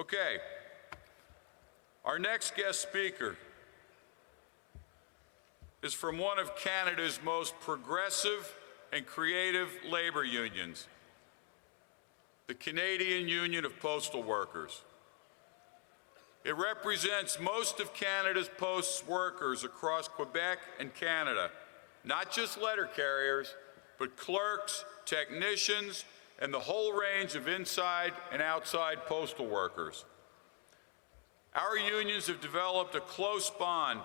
Okay, our next guest speaker is from one of Canada's most progressive and creative labor unions, the Canadian Union of Postal Workers. It represents most of Canada's post workers across Quebec and Canada, not just letter carriers, but clerks, technicians, and the whole range of inside and outside postal workers. Our unions have developed a close bond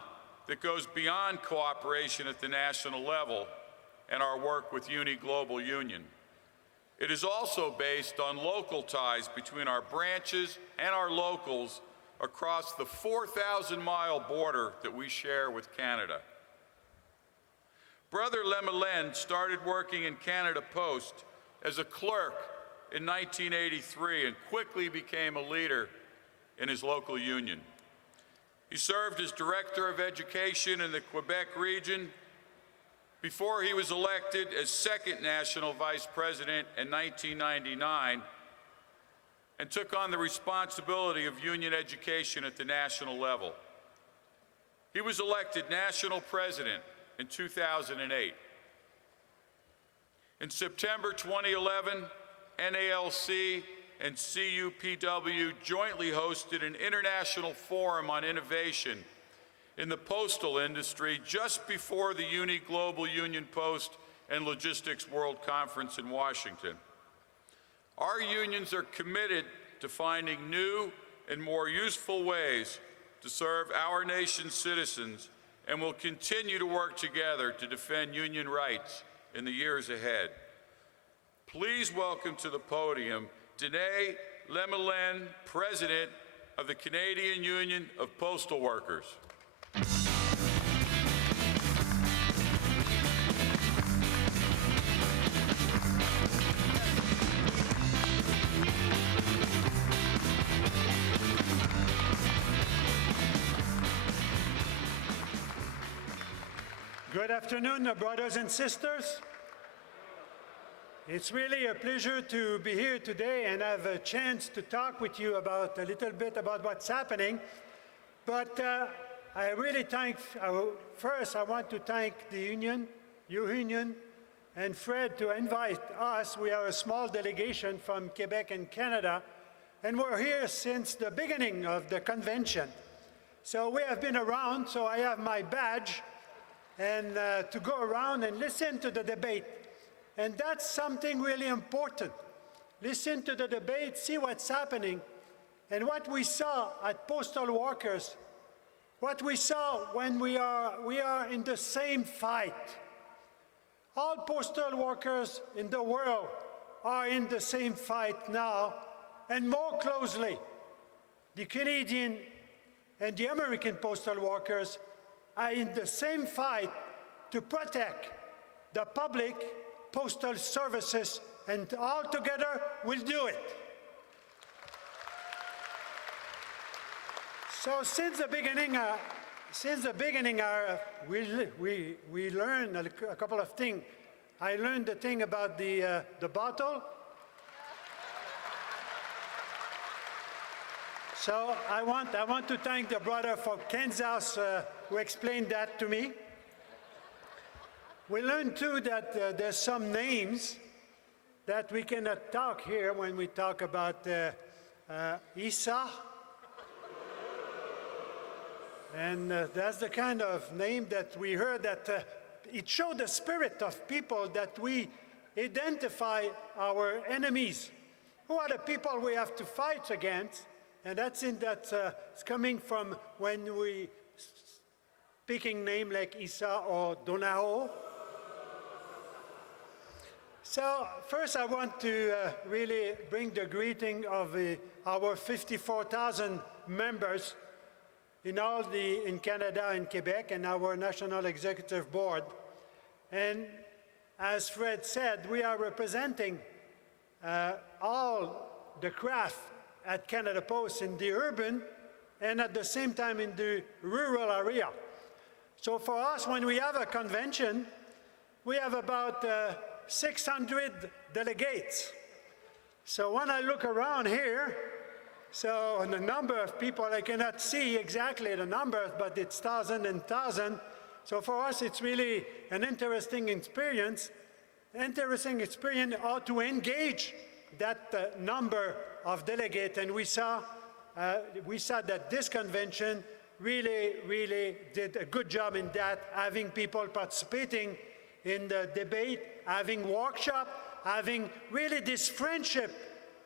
that goes beyond cooperation at the national level and our work with Uni Global Union. It is also based on local ties between our branches and our locals across the 4,000-mile border that we share with Canada. Brother Lemelin started working in Canada Post as a clerk in 1983 and quickly became a leader in his local union. He served as Director of Education in the Quebec region before he was elected as second National Vice President in 1999 and took on the responsibility of union education at the national level. He was elected National President in 2008. In September 2011, NALC and CUPW jointly hosted an international forum on innovation in the postal industry just before the Uni Global Union Post and Logistics World Conference in Washington. Our unions are committed to finding new and more useful ways to serve our nation's citizens and will continue to work together to defend union rights in the years ahead. Please welcome to the podium Denis Lemelin, President of the Canadian Union of Postal Workers. Good afternoon, brothers and sisters. It's really a pleasure to be here today and have a chance to talk with you about a little bit about what's happening. But I really thank, first I want to thank the union, your union, and Fred to invite us. We are a small delegation from Quebec and Canada, and we're here since the beginning of the convention. So we have been around, so I have my badge, and to go around and listen to the debate. And that's something really important. Listen to the debate, see what's happening, and what we saw at Postal Workers, what we saw when we are in the same fight. All postal workers in the world are in the same fight now, and more closely, the Canadian and the American postal workers are in the same fight to protect the public postal services, and all together we'll do it. So since the beginning, we learned a couple of things. I learned the thing about the bottle. So I want to thank the brother from Kansas who explained that to me. We learned too that there's some names that we cannot talk here when we talk about Isa. And that's the kind of name that we heard that it showed the spirit of people that we identify our enemies. Who are the people we have to fight against? And that's it's coming from when we picking name like Isa or Donao. So first I want to really bring the greeting of our 54,000 members in Canada and Quebec and our National Executive Board. And as Fred said, we are representing all the craft at Canada Post in the urban and at the same time in the rural area. So for us, when we have a convention, we have about 600 delegates. So when I look around here, So the number of people, I cannot see exactly the numbers, but it's thousand and thousand. So for us, it's really an interesting experience how to engage that number of delegates. And we saw that this convention really did a good job in that, having people participating in the debate, having workshop, having really this friendship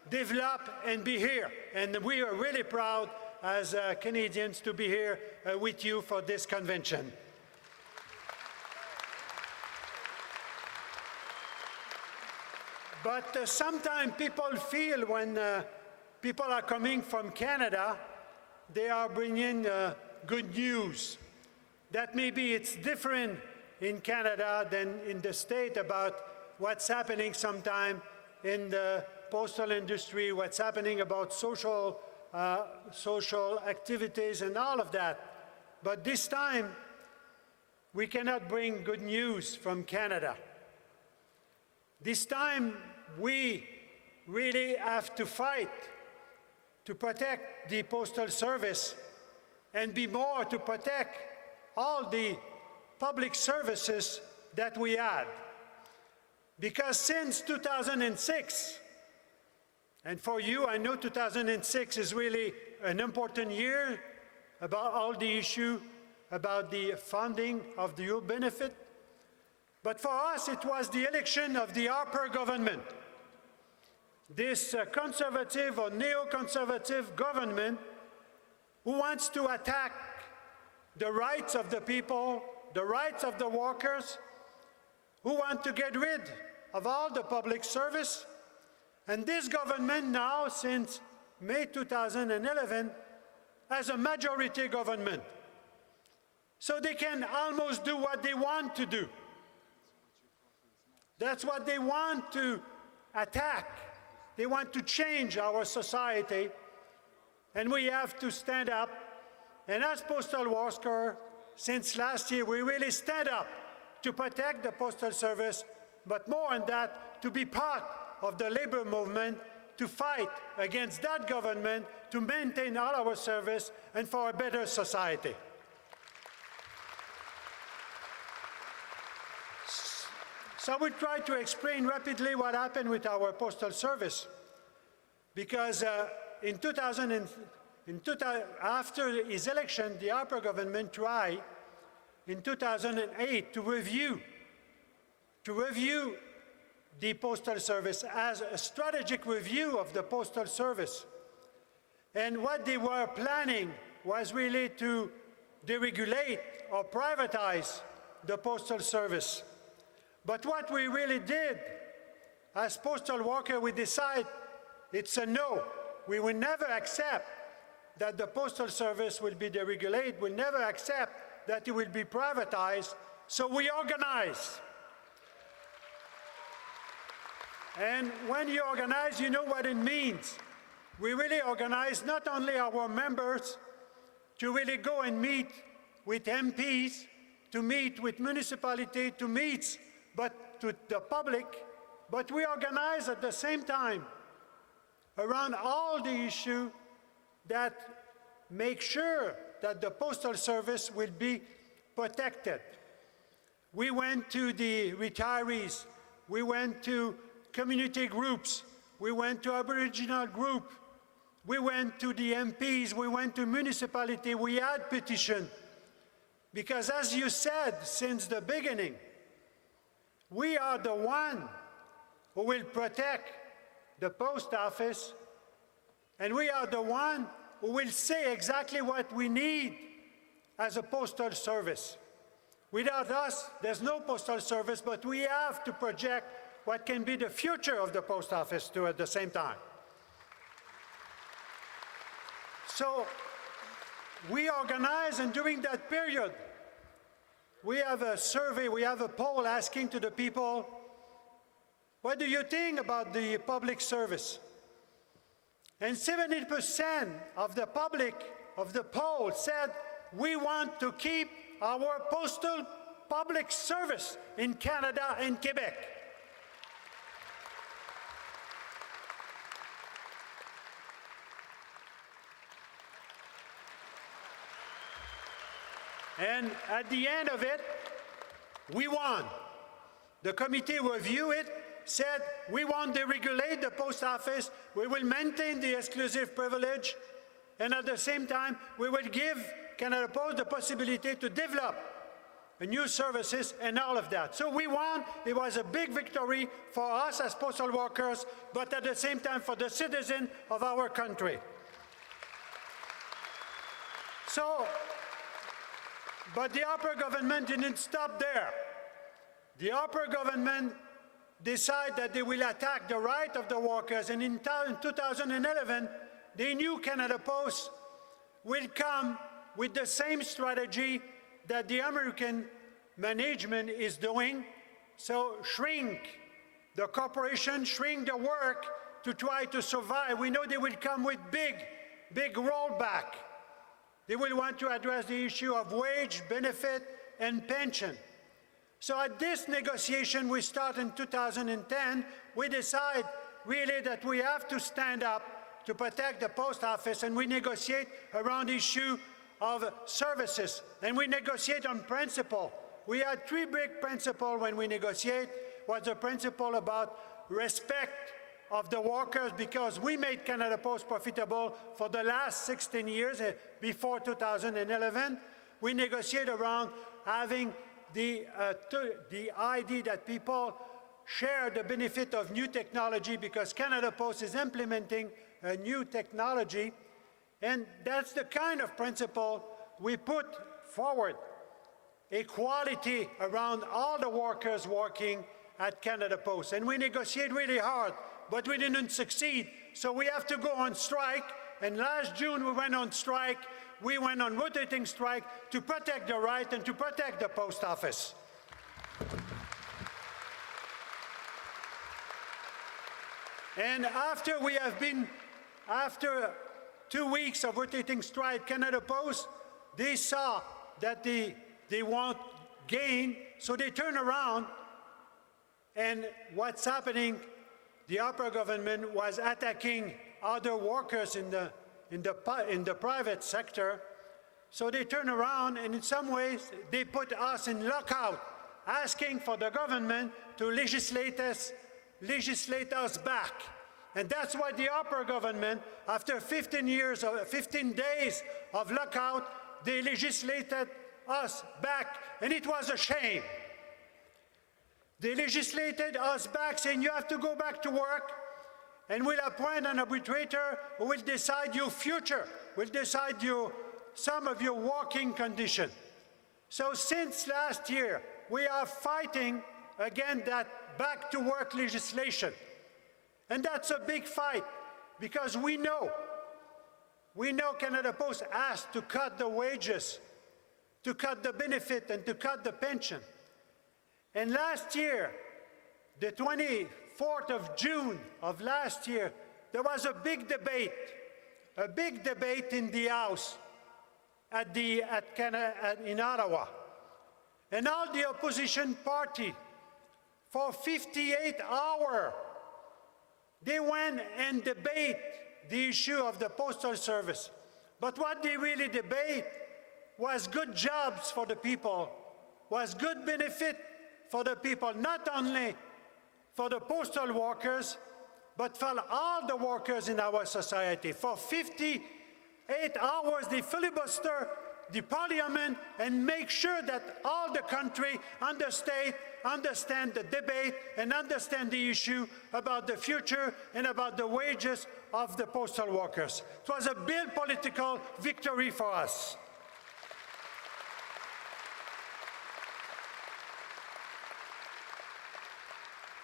develop and be here. And we are really proud as Canadians to be here with you for this convention. But sometimes people feel when people are coming from Canada, they are bringing good news. That maybe it's different in Canada than in the States about what's happening sometime in the postal industry, what's happening about social activities and all of that. But this time, we cannot bring good news from Canada. This time, we really have to fight to protect the Postal Service and be more to protect all the public services that we had. Because since 2006, and for you, I know 2006 is really an important year about all the issue about the funding of the youth benefit. But for us, it was the election of the Harper government. This conservative or neoconservative government who wants to attack the rights of the people, the rights of the workers, who want to get rid of all the public service. And this government now, since May 2011, has a majority government. So they can almost do what they want to do. That's what they want to attack. They want to change our society. And we have to stand up. And as postal workers, since last year, we really stand up to protect the Postal Service, but more than that, to be part of the labor movement, to fight against that government, to maintain all our service, and for a better society. So I will try to explain rapidly what happened with our Postal Service, because after his election, the Harper government tried in 2008 to review the Postal Service as a strategic review of the Postal Service. And what they were planning was really to deregulate or privatize the Postal Service. But what we really did, as postal workers, we decided it's a no. We will never accept that the Postal Service will be deregulated. We'll never accept that it will be privatized. So we organized. And when you organize, you know what it means. We really organize not only our members to really go and meet with MPs, to meet with municipalities, to meet but to the public, but we organize at the same time around all the issues that make sure that the Postal Service will be protected. We went to the retirees, we went to community groups, we went to Aboriginal group, we went to the MPs, we went to municipality, we had petition. Because as you said since the beginning, we are the one who will protect the post office, and we are the one who will say exactly what we need as a postal service. Without us, there's no postal service, but we have to project what can be the future of the post office too at the same time. So we organize, and during that period, we have a survey, we have a poll asking to the people, what do you think about the public service? And 70% of the public, of the poll said, we want to keep our postal public service in Canada and Quebec. And at the end of it, we won. The committee reviewed it, said, we won't deregulate the post office, we will maintain the exclusive privilege, and at the same time, we will give Canada Post the possibility to develop new services and all of that. So we won. It was a big victory for us as postal workers, but at the same time for the citizens of our country. So, but the upper government didn't stop there. The upper government decided that they will attack the right of the workers, and in 2011, they knew Canada Post will come with the same strategy that the American management is doing, so shrink the corporation, shrink the work to try to survive. We know they will come with big rollback. They will want to address the issue of wage, benefit, and pension. So at this negotiation we start in 2010, we decide really that we have to stand up to protect the post office, and we negotiate around the issue of services, and we negotiate on principle. We had three big principles when we negotiate. Was the principle about respect of the workers, because we made Canada Post profitable for the last 16 years before 2011. We negotiate around having the idea that people share the benefit of new technology, because Canada Post is implementing a new technology. And that's the kind of principle we put forward. Equality around all the workers working at Canada Post. And we negotiate really hard, but we didn't succeed. So we have to go on strike. And last June we went on strike. We went on rotating strike to protect the right and to protect the post office. And after 2 weeks of rotating strike, Canada Post, they saw that they won't gain, so they turn around, and what's happening, the upper government was attacking other workers in the private sector, so they turn around, and in some ways, they put us in lockout, asking for the government to legislate us back. And that's why the upper government, after 15 days of lockout, they legislated us back, and it was a shame. They legislated us back, saying you have to go back to work, and we'll appoint an arbitrator who will decide your future, will decide some of your working condition. So since last year, we are fighting against that back to work legislation. And that's a big fight, because we know Canada Post has to cut the wages, to cut the benefit, and to cut the pension. And last year, the 24th of June of last year, there was a big debate in the House in Ottawa. And all the opposition party, for 58 hours, they went and debate the issue of the Postal Service. But what they really debate was good jobs for the people, was good benefit for the people, not only for the postal workers, but for all the workers in our society. For 58 hours, they filibuster the parliament and make sure that all the country understand the debate and understand the issue about the future and about the wages of the postal workers. It was a big political victory for us.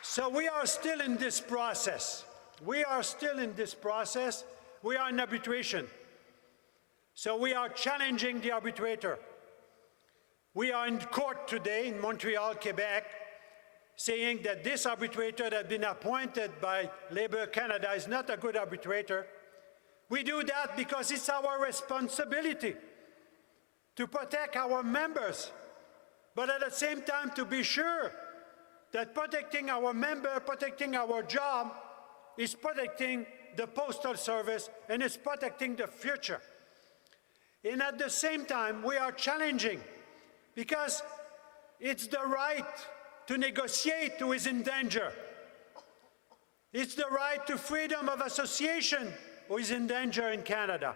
So we are still in this process. We are in arbitration. So we are challenging the arbitrator. We are in court today in Montreal, Quebec, saying that this arbitrator that has been appointed by Labour Canada is not a good arbitrator. We do that because it's our responsibility to protect our members, but at the same time to be sure that protecting our member, protecting our job, is protecting the Postal Service and is protecting the future. And at the same time, we are challenging because it's the right to negotiate who is in danger. It's the right to freedom of association who is in danger in Canada.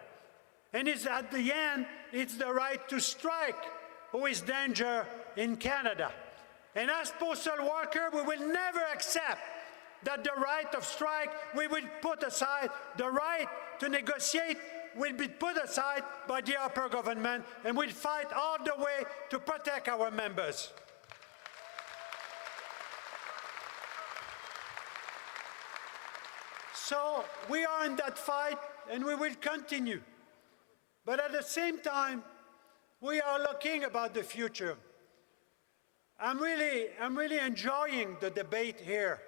And it's at the end, it's the right to strike who is in danger in Canada. And as postal workers, we will never accept that the right of strike we will put aside, the right to negotiate will be put aside by the upper government, and we'll fight all the way to protect our members. So we are in that fight, and we will continue. But at the same time, we are looking about the future. I'm really enjoying the debate here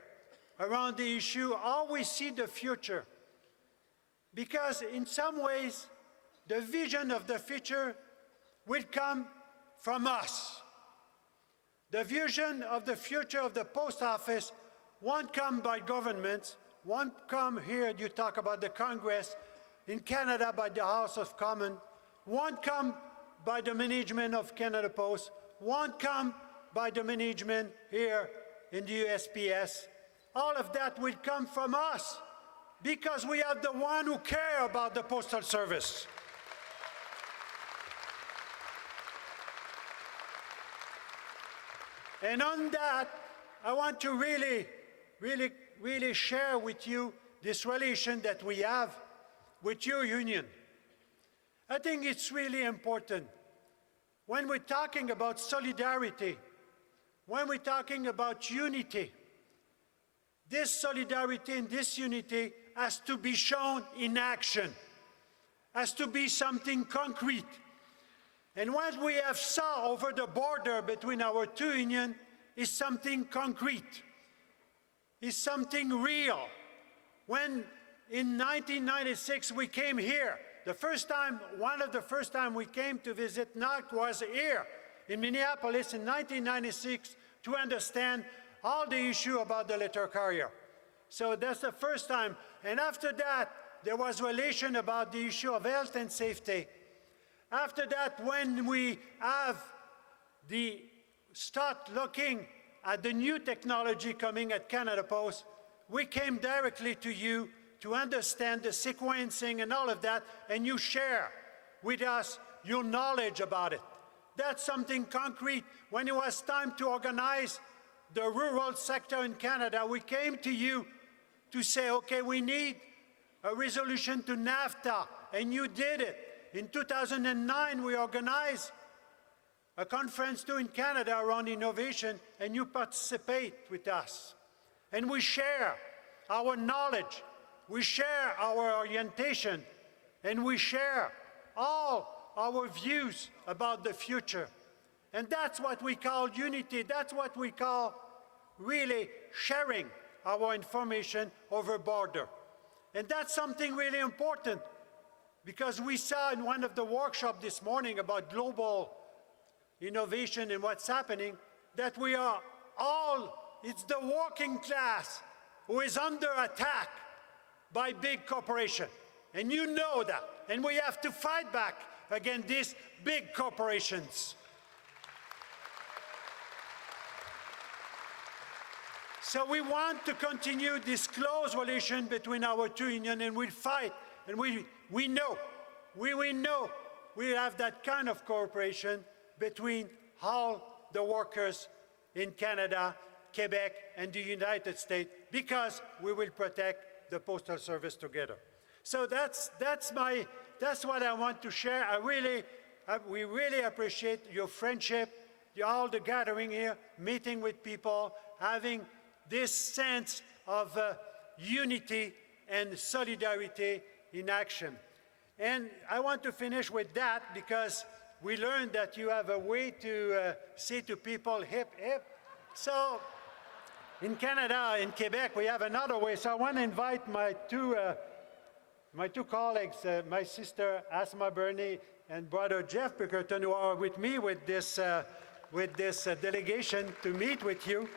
around the issue, how we see the future. Because in some ways, the vision of the future will come from us. The vision of the future of the post office won't come by governments, won't come here, you talk about the Congress, in Canada by the House of Commons, won't come by the management of Canada Post, won't come by the management here in the USPS. All of that will come from us because we are the one who care about the Postal Service. And on that, I want to really share with you this relation that we have with your union. I think it's really important. When we're talking about solidarity, when we're talking about unity, this solidarity and this unity has to be shown in action, has to be something concrete. And what we have saw over the border between our two unions is something concrete, is something real. When in 1996 we came here, one of the first time we came to visit NALC was here in Minneapolis in 1996 to understand all the issue about the letter carrier. So that's the first time. And after that, there was relation about the issue of health and safety. After that, when we start looking at the new technology coming at Canada Post, we came directly to you to understand the sequencing and all of that, and you share with us your knowledge about it. That's something concrete. When it was time to organize the rural sector in Canada, we came to you to say, okay, we need a resolution to NAFTA, and you did it. In 2009, we organized a conference too in Canada around innovation, and you participate with us. And we share our knowledge, we share our orientation, and we share all our views about the future. And that's what we call unity. That's what we call really sharing our information over border. And that's something really important, because we saw in one of the workshops this morning about global innovation and what's happening, that we are all, it's the working class who is under attack by big corporations. And you know that. And we have to fight back against these big corporations. So we want to continue this close relation between our two unions, and we'll fight. And we know we have that kind of cooperation between all the workers in Canada, Quebec, and the United States, because we will protect the Postal Service together. So that's what I want to share. We really appreciate your friendship, all the gathering here, meeting with people, having this sense of unity and solidarity in action. And I want to finish with that, because we learned that you have a way to say to people, hip, hip. So in Canada, in Quebec, we have another way. So I want to invite my two colleagues, my sister Asma Burney and brother Jeff Pickerton, who are with me with this delegation, to meet with you.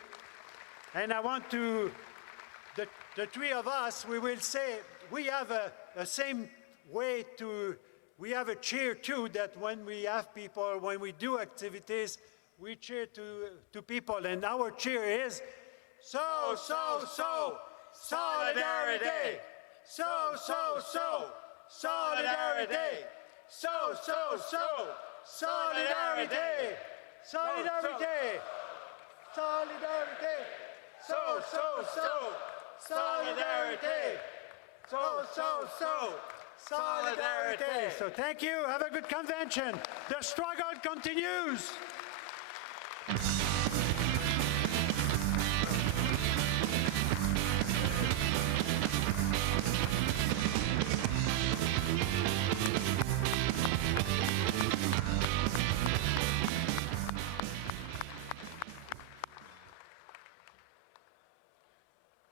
And I want to, the three of us, we will say, we have a same way to, we have a cheer too, that when we have people, when we do activities, we cheer to people, and our cheer is so, solidarity! So, solidarity! So, solidarity! Solidarity! Solidarity! So, solidarity! Solidarity! So thank you. Have a good convention. The struggle continues.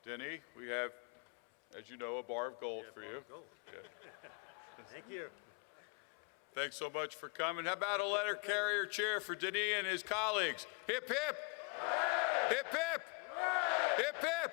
Denis, we have, as you know, a bar of gold for you. Yeah. Thank you. Thanks so much for coming. How about a letter carrier chair for Denis and his colleagues? Hip, hip! Hip, hip! Hip, hip!